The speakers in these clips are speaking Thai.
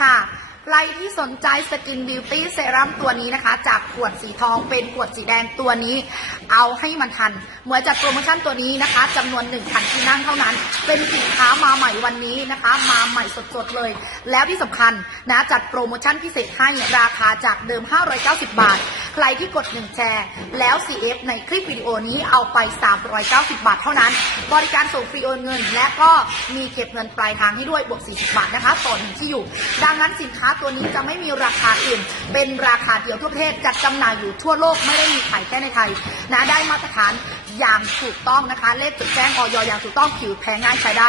ค่ะ ใครที่สนใจสกินบิวตี้เซรั่มตัวนี้นะคะ จากขวดสีทองเป็นขวดสีแดงตัวนี้ เอาให้มันทัน เหมือนจัดโปรโมชั่นตัวนี้นะคะจำนวน1 0 0 0ที่นั่งเท่านั้น เป็นสินค้ามาใหม่วันนี้นะคะ มาใหม่สดๆเลย แล้วที่สำคัญนะจัดโปรโมชั่นพิเศษให้ราคาจากเดิม 590 บาทใครที่กด 1 แชร์ แล้ว CF ในคลิปวิดีโอนี้เอาไป 390 บาทเท่านั้น บริการส่งฟรีโอนเงิน และก็มีเก็บเงินปลายทางให้ด้วยบวก 40 บาทนะคะต่อหนึ่งที่อยู่ ดังนั้นสินค้าตัวนี้จะไม่มีราคาอื่น เป็นราคาเดียวทั่วประเทศจัดจำหน่ายอยู่ทั่วโลกไม่ได้มีขายแค่ในไทยนะได้มาตรฐานอย่างถูกต้องนะคะ เลขจดแจ้งออยอย่างถูกต้องผิวแพ้ง่ายใช้ได้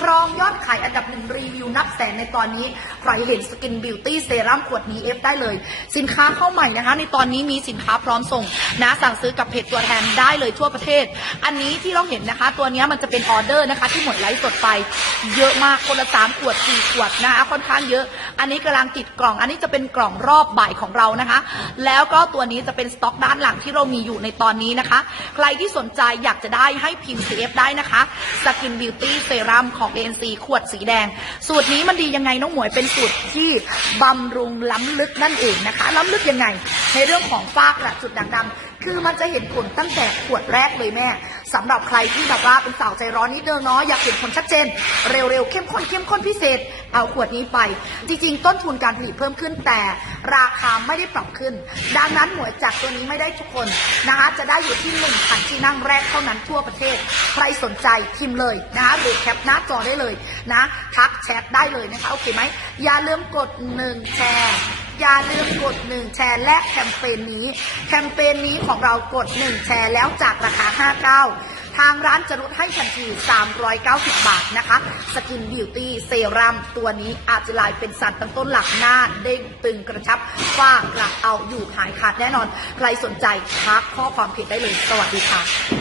ครองยอดขายอันดับหนึ่งรีวิวนับแสนในตอนนี้ใครเห็นสกินบิวตี้เซรั่มขวดนี้เอฟได้เลย สินค้าเข้าใหม่นะคะในตอนนี้มีสินค้าพร้อมส่งนะสั่งซื้อกับเพจตัวแทนได้เลยทั่วประเทศ อันนี้ที่เราเห็นนะคะ ตัวนี้มันจะเป็นออเดอร์นะคะ ที่หมดไลฟ์สดไป เยอะมากคนละสามขวดสี่ขวดนะคะค่อนข้างเยอะ อันนี้กำลังติดกล่อง อันนี้จะเป็นกล่องรอบบ่ายของเรานะคะ แล้วก็ตัวนี้จะเป็นสต็อกด้านหลังที่เรามีอยู่ในตอนนี้นะคะ ใครที่สนใจอยากจะได้ให้พิมพ์ CF ได้นะคะสกินบิวตี้เซรั่มของ ANC ขวดสีแดง สูตรนี้มันดียังไงน้องหมวยเป็นสูตรที่บำรุงล้ำลึกนั่นเองนะคะ ล้ำลึกยังไงในเรื่องของฝากระจุดด่างดำคือมันจะเห็นผลตั้งแต่ขวดแรกเลยแม่สำหรับใครที่แบบว่าเป็นสาวใจร้อนนิดเดียวเนาะอยากเห็นผลชัดเจน เร็วๆเข้มข้นเข้มข้นพิเศษ เอาขวดนี้ไป จริงๆ ต้นทุนการผลิตเพิ่มขึ้นแต่ราคาไม่ได้ปรับขึ้น ดังนั้นหมวยจากตัวนี้ไม่ได้ทุกคนนะคะจะได้อยู่ที่หนึ่งพันที่นั่งแรกเท่านั้นทั่วประเทศ ใครสนใจพิมพ์เลยนะคะหรือแคปหน้าจอได้เลยนะทักแชทได้เลยนะคะโอเคไหมอย่าลืมกดหนึ่งแชร์ อย่าลืมกด 1 แชร์และแคมเปญนี้ แคมเปญนี้ของเรากด 1 แชร์แล้วจากราคา 59 ทางร้านจะลดให้ทันที 390 บาทนะคะ สกินบิวตี้เซรั่มตัวนี้อาจจะลายเป็นสันตั้งต้นหลักหน้า เด้งตึงกระชับฝ้ากระเอาอยู่หายขาดแน่นอน ใครสนใจทักข้อความเพจได้เลย สวัสดีค่ะ